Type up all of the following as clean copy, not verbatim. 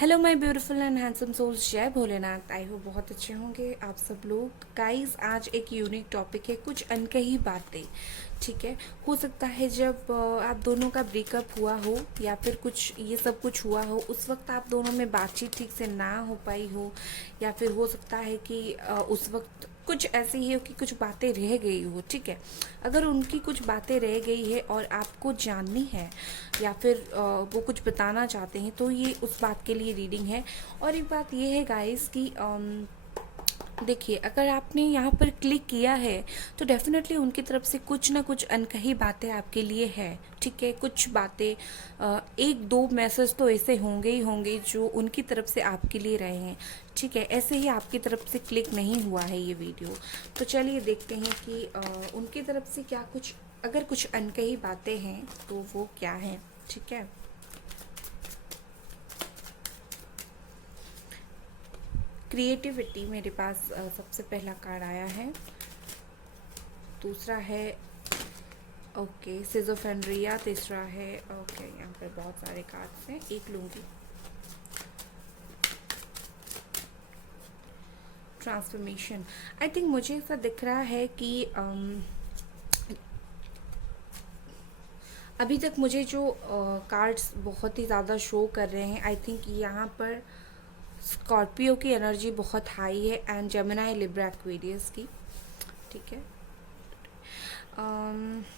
Hello my beautiful and handsome souls, जय Bholenath. I hope बहुत अच्छे होंगे आप सब लोग। गाइस, आज एक यूनिक टॉपिक है, कुछ अनकही बातें। ठीक है, हो सकता है जब आप दोनों का ब्रेकअप हुआ हो या फिर कुछ ये सब कुछ हुआ हो, उस वक्त आप दोनों में बातचीत ठीक से ना हो पाई हो, या फिर हो सकता है कि उस वक्त कुछ ऐसी ही हो कि कुछ बातें रह गई हो। ठीक है, अगर उनकी कुछ बातें रह गई है और आपको जाननी है या फिर वो कुछ बताना चाहते हैं, तो ये उस बात के लिए रीडिंग है। और एक बात ये है गाइस कि देखिए, अगर आपने यहाँ पर क्लिक किया है तो डेफिनेटली उनकी तरफ से कुछ ना कुछ अनकही बातें आपके लिए है। ठीक है, कुछ बातें, एक दो मैसेज तो ऐसे होंगे ही होंगे जो उनकी तरफ से आपके लिए रहे हैं। ठीक है, ऐसे ही आपकी तरफ से क्लिक नहीं हुआ है ये वीडियो। तो चलिए देखते हैं कि उनकी तरफ से क्या कुछ, अगर कुछ अनकही बातें हैं तो वो क्या हैं। ठीक है, क्रिएटिविटी मेरे पास सबसे पहला कार्ड आया है। दूसरा है ओके सिजोफ्रेनिया। तीसरा है ओके, यहाँ पर बहुत सारे कार्ड्स हैं, एक लूँगी। ट्रांसफॉर्मेशन। आई थिंक मुझे ऐसा दिख रहा है कि अभी तक मुझे जो कार्ड्स बहुत ही ज़्यादा शो कर रहे हैं, आई थिंक यहाँ पर स्कॉर्पियो की एनर्जी बहुत हाई है एंड जेमिनी, लिब्रा, एक्वेरियस की। ठीक है,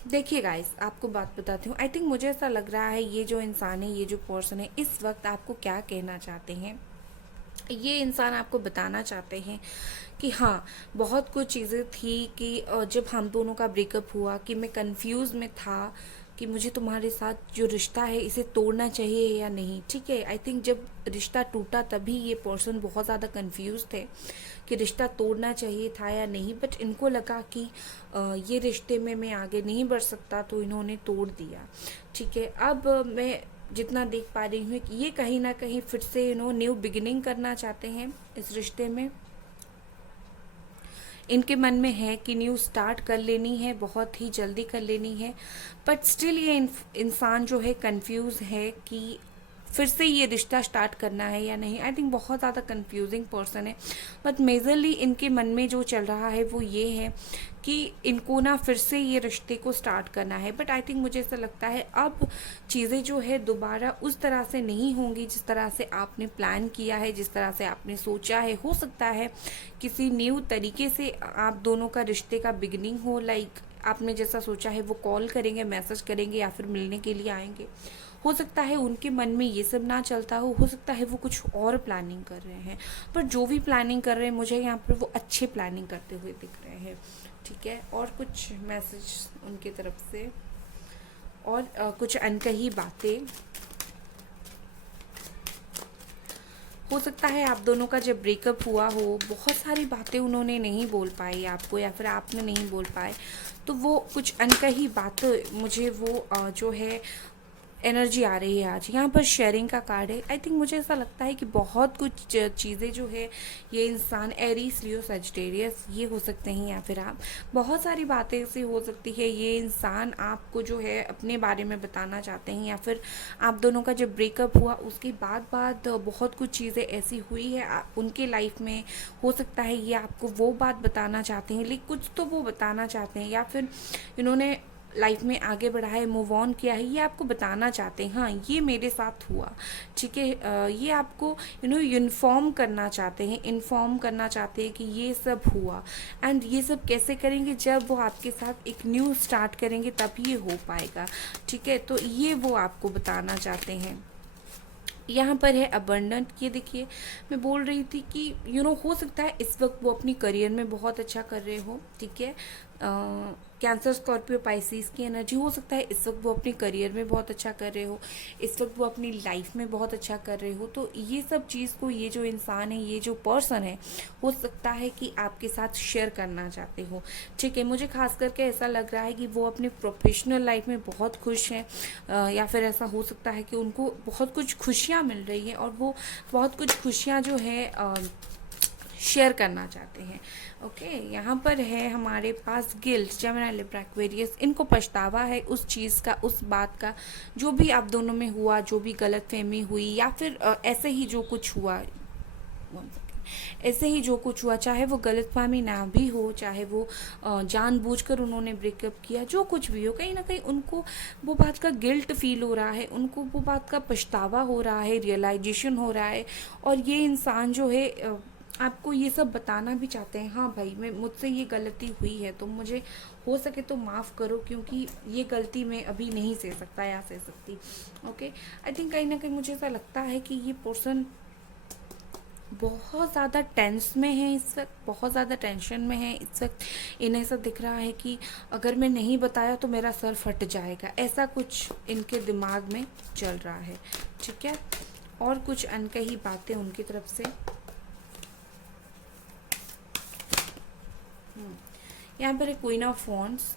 देखिए गाइस, आपको बात बताती हूँ। आई थिंक मुझे ऐसा लग रहा है ये जो इंसान है, ये जो पर्सन है, इस वक्त आपको क्या कहना चाहते हैं। ये इंसान आपको बताना चाहते हैं कि हाँ, बहुत कुछ चीज़ें थी कि जब हम दोनों का ब्रेकअप हुआ कि मैं कंफ्यूज में था कि मुझे तुम्हारे साथ जो रिश्ता है इसे तोड़ना चाहिए या नहीं। ठीक है, आई थिंक जब रिश्ता टूटा तभी ये पर्सन बहुत ज़्यादा कंफ्यूज थे कि रिश्ता तोड़ना चाहिए था या नहीं, बट इनको लगा कि ये रिश्ते में मैं आगे नहीं बढ़ सकता, तो इन्होंने तोड़ दिया। ठीक है, अब मैं जितना देख पा रही हूँ कि ये कहीं ना कहीं फिर से न्यू बिगिनिंग करना चाहते हैं इस रिश्ते में। इनके मन में है कि न्यू स्टार्ट कर लेनी है, बहुत ही जल्दी कर लेनी है, बट स्टिल ये इंसान जो है कंफ्यूज है कि फिर से ये रिश्ता स्टार्ट करना है या नहीं। आई थिंक बहुत ज़्यादा कंफ्यूजिंग पर्सन है, बट मेजरली इनके मन में जो चल रहा है वो ये है कि इनको ना फिर से ये रिश्ते को स्टार्ट करना है। बट आई थिंक मुझे ऐसा लगता है अब चीज़ें जो है दोबारा उस तरह से नहीं होंगी जिस तरह से आपने प्लान किया है, जिस तरह से आपने सोचा है। हो सकता है किसी न्यू तरीके से आप दोनों का रिश्ते का बिगनिंग हो, लाइक आपने जैसा सोचा है वो कॉल करेंगे, मैसेज करेंगे या फिर मिलने के लिए आएंगे। हो सकता है उनके मन में ये सब ना चलता हो सकता है वो कुछ और प्लानिंग कर रहे हैं, पर जो भी प्लानिंग कर रहे हैं मुझे यहाँ पर वो अच्छे प्लानिंग करते हुए दिख रहे हैं। ठीक है, और कुछ मैसेज उनकी तरफ से, और कुछ अनकही बातें। हो सकता है आप दोनों का जब ब्रेकअप हुआ हो, बहुत सारी बातें उन्होंने नहीं बोल पाई आपको या फिर आपने नहीं बोल पाए, तो वो कुछ अनकही बातें मुझे वो जो है एनर्जी आ रही है आज। यहाँ पर शेयरिंग का कार्ड है। आई थिंक मुझे ऐसा लगता है कि बहुत कुछ चीज़ें जो है ये इंसान एरीज, लियो, सजिटेरियस ये हो सकते हैं, या फिर आप, बहुत सारी बातें ऐसी हो सकती है। ये इंसान आपको जो है अपने बारे में बताना चाहते हैं, या फिर आप दोनों का जब ब्रेकअप हुआ उसके बाद बहुत कुछ चीज़ें ऐसी हुई है उनके लाइफ में। हो सकता है ये आपको वो बात बताना चाहते हैं, लेकिन कुछ तो वो बताना चाहते हैं, या फिर इन्होंने लाइफ में आगे बढ़ा है, मूव ऑन किया है, ये आपको बताना चाहते हैं हाँ ये मेरे साथ हुआ। ठीक है, ये आपको इन्फॉर्म करना चाहते हैं, इन्फॉर्म करना चाहते हैं कि ये सब हुआ। एंड ये सब कैसे करेंगे, जब वो आपके साथ एक न्यू स्टार्ट करेंगे तभी ये हो पाएगा। ठीक है, तो ये वो आपको बताना चाहते हैं। यहाँ पर है अबंडेंट। ये देखिए, मैं बोल रही थी कि हो सकता है इस वक्त वो अपनी करियर में बहुत अच्छा कर रहे हो। ठीक है, कैंसर, स्कॉर्पियो, पाइसिस की एनर्जी। हो सकता है इस वक्त वो अपनी करियर में बहुत अच्छा कर रहे हो, इस वक्त वो अपनी लाइफ में बहुत अच्छा कर रहे हो। तो ये सब चीज़ को ये जो इंसान है, ये जो पर्सन है, हो सकता है कि आपके साथ शेयर करना चाहते हो। ठीक है, मुझे खास करके ऐसा लग रहा है कि वो अपने प्रोफेशनल लाइफ में बहुत खुश हैं, या फिर ऐसा हो सकता है कि उनको बहुत कुछ खुशियाँ मिल रही है और वो बहुत कुछ खुशियाँ जो है शेयर करना चाहते हैं। ओके, यहाँ पर है हमारे पास गिल्ट, जेमिनी, लिब्रा, एक्वेरियस। इनको पछतावा है उस चीज़ का, उस बात का जो भी आप दोनों में हुआ, जो भी गलतफहमी हुई, या फिर ऐसे ही जो कुछ हुआ, ऐसे ही जो कुछ हुआ, चाहे वो गलतफहमी ना भी हो, चाहे वो जानबूझकर उन्होंने ब्रेकअप किया, जो कुछ भी हो, कहीं ना कहीं उनको वो बात का गिल्ट फील हो रहा है, उनको वो बात का पछतावा हो रहा है, रियलाइजेशन हो रहा है। और ये इंसान जो है आपको ये सब बताना भी चाहते हैं, हाँ भाई मैं मुझसे ये गलती हुई है, तो मुझे हो सके तो माफ़ करो, क्योंकि ये गलती मैं अभी नहीं सह सकता या सह सकती। ओके, आई थिंक कहीं ना कहीं मुझे ऐसा लगता है कि ये पर्सन बहुत ज़्यादा टेंस में है इस वक्त, बहुत ज़्यादा टेंशन में है इस वक्त। इन्हें ऐसा दिख रहा है कि अगर मैं नहीं बताया तो मेरा सर फट जाएगा, ऐसा कुछ इनके दिमाग में चल रहा है। ठीक है, और कुछ अनकही बातें उनकी तरफ से। यहाँ पर है queen of wands,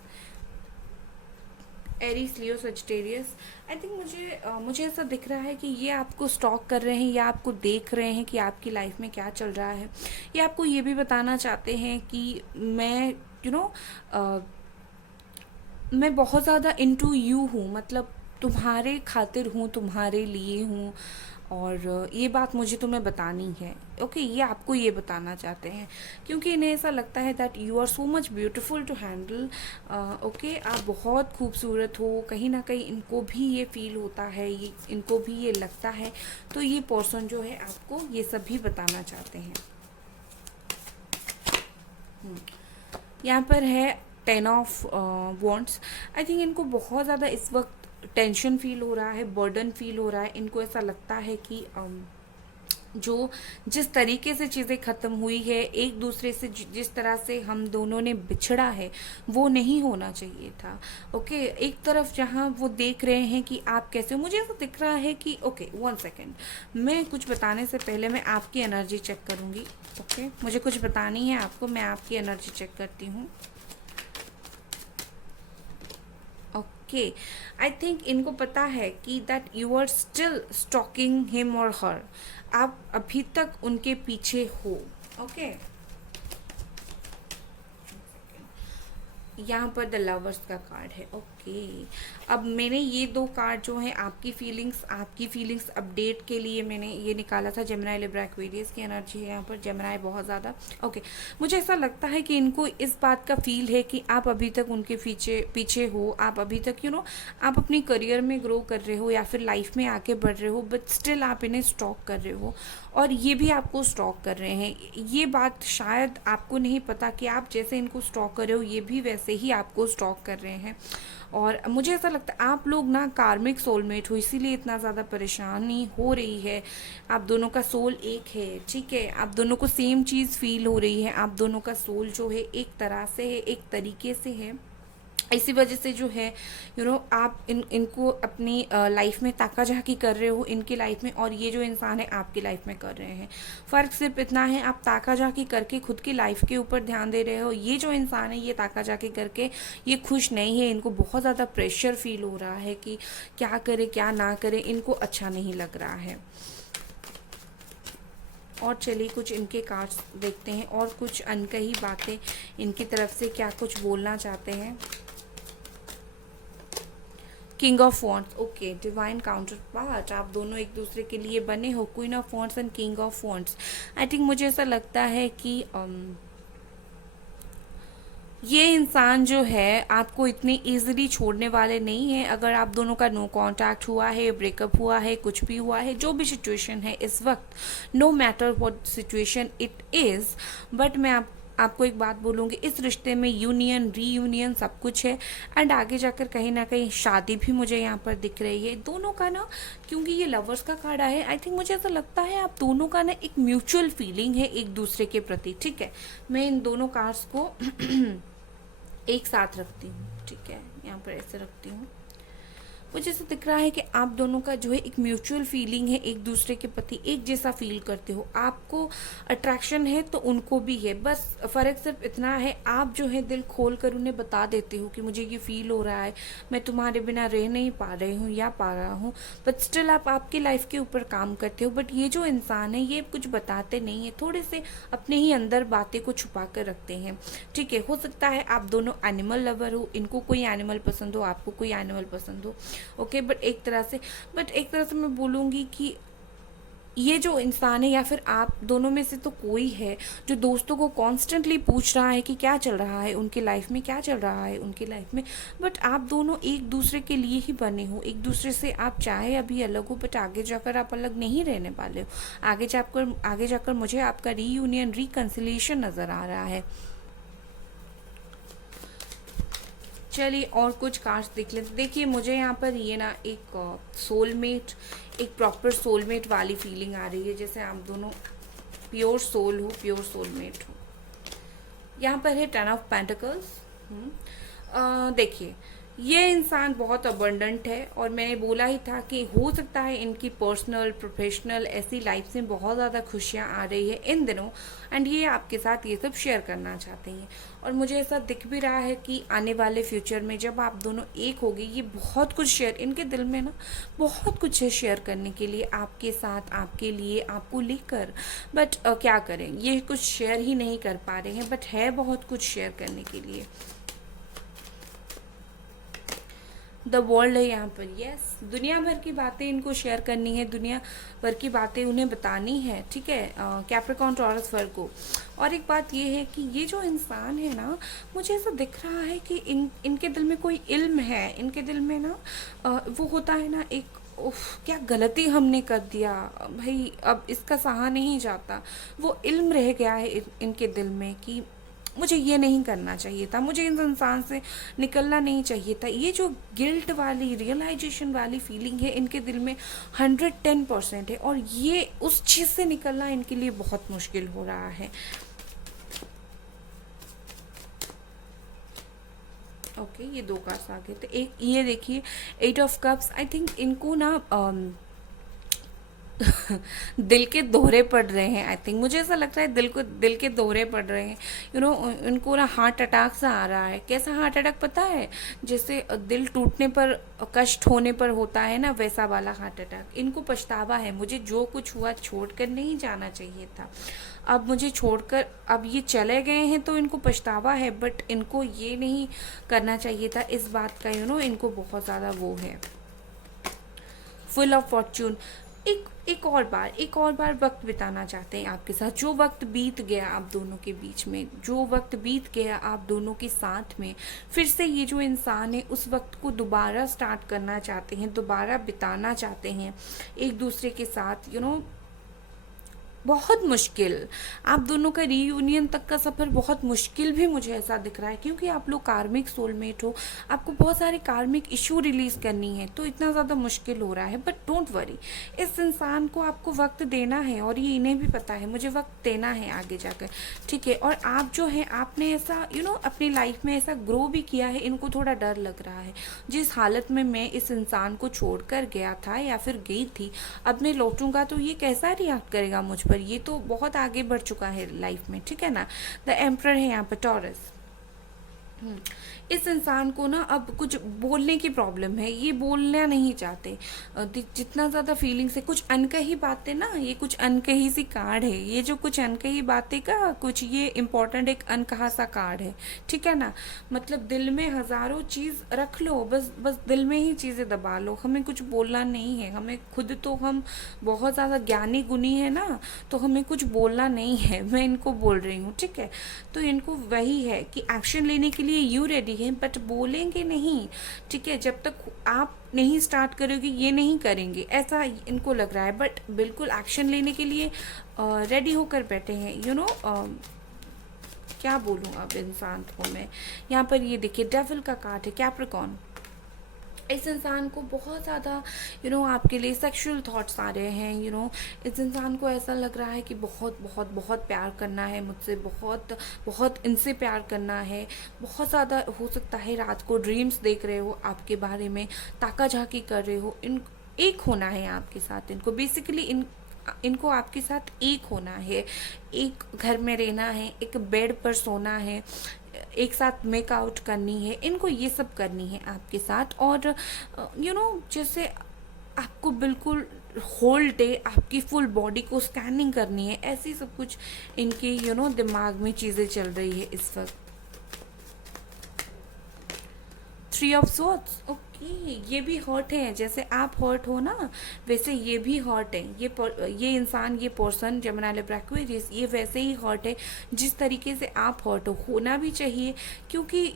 Aries, Leo, Sagittarius. I think मुझे ऐसा दिख रहा है कि ये आपको स्टॉक कर रहे हैं, या आपको देख रहे हैं कि आपकी लाइफ में क्या चल रहा है। ये आपको ये भी बताना चाहते हैं कि मैं मैं बहुत ज़्यादा इनटू यू हूँ, मतलब तुम्हारे खातिर हूँ, तुम्हारे लिए हूँ, और ये बात मुझे तुम्हें बतानी है। ओके, ये आपको ये बताना चाहते हैं, क्योंकि इन्हें ऐसा लगता है that you are so much beautiful to handle. Okay, आप बहुत खूबसूरत हो, कहीं ना कहीं इनको भी ये फील होता है, ये इनको भी ये लगता है। तो ये पर्सन जो है आपको ये सब भी बताना चाहते हैं। यहाँ पर है 10 ऑफ वॉन्ड्स। आई थिंक इनको बहुत ज़्यादा इस वक्त टेंशन फील हो रहा है, बर्डन फील हो रहा है। इनको ऐसा लगता है कि जो जिस तरीके से चीज़ें ख़त्म हुई है एक दूसरे से, जिस तरह से हम दोनों ने बिछड़ा है, वो नहीं होना चाहिए था। ओके, एक तरफ जहाँ वो देख रहे हैं कि आप कैसे हो, मुझे ऐसा दिख रहा है कि ओके 1 सेकेंड, मैं कुछ बताने से पहले मैं आपकी एनर्जी चेक करूँगी। ओके, मुझे कुछ बतानी है आपको, मैं आपकी एनर्जी चेक करती हूँ। ओके, आई थिंक इनको पता है कि that you are still stalking him और हर, आप अभी तक उनके पीछे हो। ओके, यहाँ पर द लवर्स का कार्ड है। ओके, अब मैंने ये 2 कार्ड जो हैं आपकी फीलिंग्स अपडेट के लिए मैंने ये निकाला था। जेमिनी, लिब्रा, एक्वेरियस की एनर्जी है यहाँ पर, जेमिनी बहुत ज़्यादा। ओके, मुझे ऐसा लगता है कि इनको इस बात का फील है कि आप अभी तक उनके पीछे हो, आप अभी तक आप अपनी करियर में ग्रो कर रहे हो या फिर लाइफ में आगे बढ़ रहे हो, बट स्टिल आप इन्हें स्टॉक कर रहे हो, और ये भी आपको स्टॉक कर रहे हैं। ये बात शायद आपको नहीं पता कि आप जैसे इनको स्टॉक कर रहे हो, ये भी वैसे ही आपको स्टॉक कर रहे हैं। और मुझे ऐसा लगता है आप लोग ना कार्मिक सोलमेट हो, इसीलिए इतना ज़्यादा परेशानी हो रही है। आप दोनों का सोल एक है, ठीक है, आप दोनों को सेम चीज़ फील हो रही है, आप दोनों का सोल जो है एक तरह से है, एक तरीके से है। इसी वजह से जो है आप इनको अपनी लाइफ में ताका झाकी कर रहे हो, इनकी लाइफ में, और ये जो इंसान है आपकी लाइफ में कर रहे हैं। फ़र्क सिर्फ इतना है, आप ताका झाकी करके खुद की लाइफ के ऊपर ध्यान दे रहे हो। ये जो इंसान है ये ताका झाकी करके ये खुश नहीं है, इनको बहुत ज़्यादा प्रेशर फील हो रहा है कि क्या करे क्या ना करे, इनको अच्छा नहीं लग रहा है। और चलिए कुछ इनके कार्ड्स देखते हैं, और कुछ अनकही बातें इनकी तरफ से क्या कुछ बोलना चाहते हैं। King of wands, okay, divine counter part, आप दोनों एक दूसरे के लिए बने हो। Queen of wands and king of wands. I think मुझे ऐसा लगता है कि ये इंसान जो है आपको इतनी इजीली छोड़ने वाले नहीं है। अगर आप दोनों का नो कांटेक्ट हुआ है, ब्रेकअप हुआ है, कुछ भी हुआ है, जो भी सिचुएशन है इस वक्त, no matter what situation it is, but मैं आपको एक बात बोलूँगी, इस रिश्ते में यूनियन, रीयूनियन सब कुछ है, एंड आगे जाकर कहीं ना कहीं शादी भी मुझे यहाँ पर दिख रही है दोनों का ना, क्योंकि ये लवर्स का कार्ड है। आई थिंक मुझे ऐसा लगता है आप दोनों का ना एक म्यूचुअल फीलिंग है एक दूसरे के प्रति। ठीक है, मैं इन दोनों कार्ड्स को एक साथ रखती हूँ, ठीक है, यहाँ पर ऐसे रखती हूँ। मुझे ऐसा दिख रहा है कि आप दोनों का जो है एक म्यूचुअल फीलिंग है, एक दूसरे के प्रति एक जैसा फील करते हो, आपको अट्रैक्शन है तो उनको भी है। बस फ़र्क सिर्फ इतना है, आप जो है दिल खोल कर उन्हें बता देते हो कि मुझे ये फील हो रहा है, मैं तुम्हारे बिना रह नहीं पा रही हूँ या पा रहा हूँ, बट स्टिल आप आपकी लाइफ के ऊपर काम करते हो। बट ये जो इंसान है ये कुछ बताते नहीं है, थोड़े से अपने ही अंदर बातें को छुपा कर रखते हैं। ठीक है, हो सकता है आप दोनों एनिमल लवर हो, इनको कोई एनिमल पसंद हो, आपको कोई एनिमल पसंद हो। ओके, बट एक तरह से मैं बोलूँगी कि ये जो इंसान है या फिर आप दोनों में से तो कोई है जो दोस्तों को कॉन्स्टेंटली पूछ रहा है कि क्या चल रहा है उनकी लाइफ में, क्या चल रहा है उनकी लाइफ में। बट आप दोनों एक दूसरे के लिए ही बने हो, एक दूसरे से आप चाहे अभी अलग हो बट आगे जाकर आप अलग नहीं रहने वाले हो। आगे जाकर मुझे आपका रीयूनियन, रिकन्सिलिएशन नज़र आ रहा है। चलिए और कुछ कार्ड्स देख लेते। देखिए मुझे यहाँ पर ये ना एक सोलमेट, एक प्रॉपर सोलमेट वाली फीलिंग आ रही है, जैसे आप दोनों प्योर सोल हो, प्योर सोलमेट हो। यहाँ पर है 10 ऑफ पेंटिकल्स। देखिए ये इंसान बहुत अबंडेंट है और मैंने बोला ही था कि हो सकता है इनकी पर्सनल प्रोफेशनल ऐसी लाइफ से बहुत ज़्यादा खुशियाँ आ रही है इन दिनों, एंड ये आपके साथ ये सब शेयर करना चाहते हैं। और मुझे ऐसा दिख भी रहा है कि आने वाले फ्यूचर में जब आप दोनों एक होगे, ये बहुत कुछ शेयर, इनके दिल में ना बहुत कुछ है शेयर करने के लिए आपके साथ, आपके लिए, आपको लेकर। बट क्या करें, ये कुछ शेयर ही नहीं कर पा रहे हैं, बट है बहुत कुछ शेयर करने के लिए। द वर्ल्ड है यहाँ पर, यस, दुनिया भर की बातें इनको शेयर करनी है, दुनिया भर की बातें उन्हें बतानी है। ठीक है, कैप्रिकॉर्न, टॉरस, वर्गो। और एक बात ये है कि ये जो इंसान है ना, मुझे ऐसा दिख रहा है कि इनके दिल में कोई इल्म है, इनके दिल में ना वो होता है ना एक, उफ क्या गलती हमने कर दिया भाई, अब इसका सहा नहीं जाता, वो इल्म रह गया है इनके दिल में कि मुझे ये नहीं करना चाहिए था, मुझे इस इंसान से निकलना नहीं चाहिए था। ये जो गिल्ट वाली, रियलाइजेशन वाली फीलिंग है इनके दिल में 110% है, और ये उस चीज़ से निकलना इनके लिए बहुत मुश्किल हो रहा है। ओके, ये 2 कार्ड्स आ गए थे। एक ये देखिए 8 ऑफ कप्स। आई थिंक इनको ना दिल के दौरे पड़ रहे हैं। आई थिंक मुझे ऐसा लगता है दिल के दौरे पड़ रहे हैं। उनको ना हार्ट अटैक सा आ रहा है। कैसा हार्ट अटैक पता है? जैसे दिल टूटने पर, कष्ट होने पर होता है ना, वैसा वाला हार्ट अटैक। इनको पछतावा है, मुझे जो कुछ हुआ छोड़कर नहीं जाना चाहिए था, अब मुझे छोड़कर अब ये चले गए हैं तो इनको पछतावा है, बट इनको ये नहीं करना चाहिए था इस बात का। इनको बहुत ज़्यादा वो है, फुल ऑफ फॉर्च्यून। एक और बार वक्त बिताना चाहते हैं आपके साथ। जो वक्त बीत गया आप दोनों के बीच में, जो वक्त बीत गया आप दोनों के साथ में, फिर से ये जो इंसान है उस वक्त को दोबारा स्टार्ट करना चाहते हैं, दोबारा बिताना चाहते हैं एक दूसरे के साथ। बहुत मुश्किल, आप दोनों का रीयूनियन तक का सफ़र बहुत मुश्किल भी मुझे ऐसा दिख रहा है, क्योंकि आप लोग कार्मिक सोलमेट हो, आपको बहुत सारे कार्मिक इशू रिलीज़ करनी है, तो इतना ज़्यादा मुश्किल हो रहा है। बट डोंट वरी, इस इंसान को आपको वक्त देना है, और ये इन्हें भी पता है मुझे वक्त देना है आगे जाकर। ठीक है, और आप जो है आपने ऐसा अपनी लाइफ में ऐसा ग्रो भी किया है। इनको थोड़ा डर लग रहा है, जिस हालत में मैं इस इंसान को छोड़कर गया था या फिर गई थी, अब मैं लौटूंगा तो ये कैसा रिएक्ट करेगा मुझ पर। ये तो बहुत आगे बढ़ चुका है लाइफ में। ठीक है ना, द एम्परर है यहाँ पर, टॉरस। इस इंसान को ना अब कुछ बोलने की प्रॉब्लम है, ये बोलना नहीं चाहते। जितना ज़्यादा फीलिंग से कुछ अनकही बातें ना, ये कुछ अनकही सी कार्ड है, ये जो कुछ अनकही बातें का कुछ ये इम्पोर्टेंट एक अनकहा सा कार्ड है। ठीक है ना, मतलब दिल में हज़ारों चीज़ रख लो, बस दिल में ही चीज़ें दबा लो, हमें कुछ बोलना नहीं है। हमें खुद तो हम बहुत ज़्यादा ज्ञानी गुनी है ना, तो हमें कुछ बोलना नहीं है, मैं इनको बोल रही हूँ। ठीक है, तो इनको वही है कि एक्शन लेने के लिए यू रेडी है, बट बोलेंगे नहीं। ठीक है, जब तक आप नहीं स्टार्ट करोगे ये नहीं करेंगे, ऐसा इनको लग रहा है। बट बिल्कुल एक्शन लेने के लिए रेडी होकर बैठे हैं। क्या बोलूँ अब इंसान को मैं। यहाँ पर ये देखिए डेविल का कार्ड है, कैप्रिकॉर्न। इस इंसान को बहुत ज़्यादा आपके लिए सेक्सुअल थॉट्स आ रहे हैं। इस इंसान को ऐसा लग रहा है कि बहुत बहुत बहुत प्यार करना है मुझसे, बहुत बहुत इनसे प्यार करना है। बहुत ज़्यादा हो सकता है रात को ड्रीम्स देख रहे हो आपके बारे में, ताका झाकी कर रहे हो। एक होना है आपके साथ, इनको बेसिकली इनको आपके साथ एक होना है, एक घर में रहना है, एक बेड पर सोना है, एक साथ मेक आउट करनी है, इनको ये सब करनी है आपके साथ। और जैसे आपको बिल्कुल होल डे आपकी फुल बॉडी को स्कैनिंग करनी है, ऐसी सब कुछ इनकी दिमाग में चीज़ें चल रही है इस वक्त। 3 ऑफ स्वॉर्ड्स, ओके, ये भी हर्ट है। जैसे आप हर्ट हो ना, वैसे ये भी हर्ट है। ये इंसान, ये पर्सन जेमिनी लिब्रा एक्वेरियस, ये वैसे ही हर्ट है जिस तरीके से आप हर्ट हो। होना भी चाहिए, क्योंकि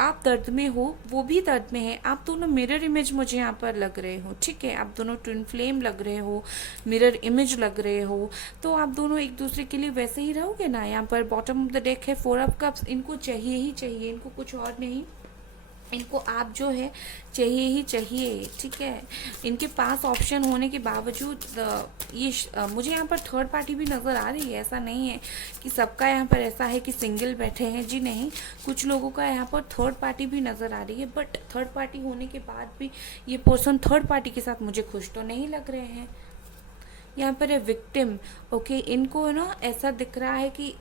आप दर्द में हो, वो भी दर्द में है। आप दोनों मिरर इमेज मुझे यहाँ पर लग रहे हो, ठीक है। आप दोनों ट्विन फ्लेम लग रहे हो, मिरर इमेज लग रहे हो। तो आप दोनों एक दूसरे के लिए वैसे ही रहोगे ना। यहाँ पर बॉटम ऑफ द डेक है 4 ऑफ कप्स। इनको चाहिए ही चाहिए, इनको कुछ और नहीं, इनको आप जो है चाहिए ही चाहिए, ठीक है। इनके पास ऑप्शन होने के बावजूद मुझे यहाँ पर थर्ड पार्टी भी नज़र आ रही है। ऐसा नहीं है कि सबका यहाँ पर ऐसा है कि सिंगल बैठे हैं, जी नहीं। कुछ लोगों का यहाँ पर थर्ड पार्टी भी नज़र आ रही है, बट थर्ड पार्टी होने के बाद भी ये पर्सन थर्ड पार्टी के साथ मुझे खुश तो नहीं लग रहे हैं। यहाँ पर है विक्टिम, ओके। इनको ना ऐसा दिख रहा है कि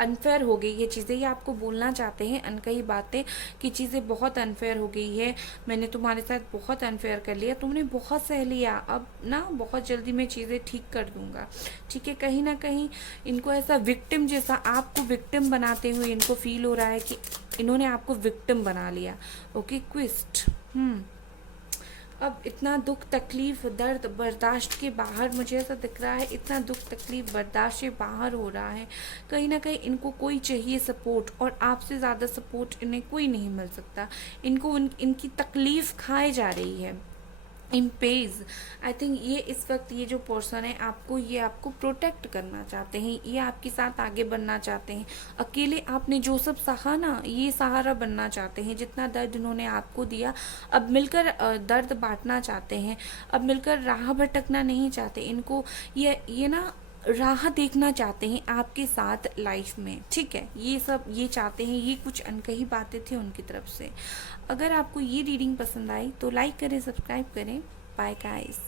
अनफेयर हो गई ये चीज़ें, ये आपको बोलना चाहते हैं अनकही बातें कि चीज़ें बहुत अनफेयर हो गई है, मैंने तुम्हारे साथ बहुत अनफेयर कर लिया, तुमने बहुत सह लिया, अब ना बहुत जल्दी मैं चीज़ें ठीक कर दूंगा, ठीक है। कहीं ना कहीं इनको ऐसा विक्टिम जैसा, आपको विक्टिम बनाते हुए इनको फील हो रहा है कि इन्होंने आपको विक्टिम बना लिया, ओके। क्विस्ट, अब इतना दुख तकलीफ दर्द बर्दाश्त के बाहर मुझे ऐसा दिख रहा है, इतना दुख तकलीफ बर्दाश्त से बाहर हो रहा है। कहीं ना कहीं इनको कोई चाहिए सपोर्ट, और आपसे ज़्यादा सपोर्ट इन्हें कोई नहीं मिल सकता। इनको इनकी तकलीफ़ खाए जा रही है इन पेज। आई थिंक ये इस वक्त ये जो पर्सन है आपको प्रोटेक्ट करना चाहते हैं, ये आपके साथ आगे बढ़ना चाहते हैं। अकेले आपने जो सब सहा ना, ये सहारा बनना चाहते हैं। जितना दर्द इन्होंने आपको दिया, अब मिलकर दर्द बांटना चाहते हैं, अब मिलकर राह भटकना नहीं चाहते। इनको ये ना राह देखना चाहते हैं आपके साथ लाइफ में, ठीक है। ये सब ये चाहते हैं, ये कुछ अनकही बातें थी उनकी तरफ से। अगर आपको ये रीडिंग पसंद आई तो लाइक करें, सब्सक्राइब करें। Bye guys.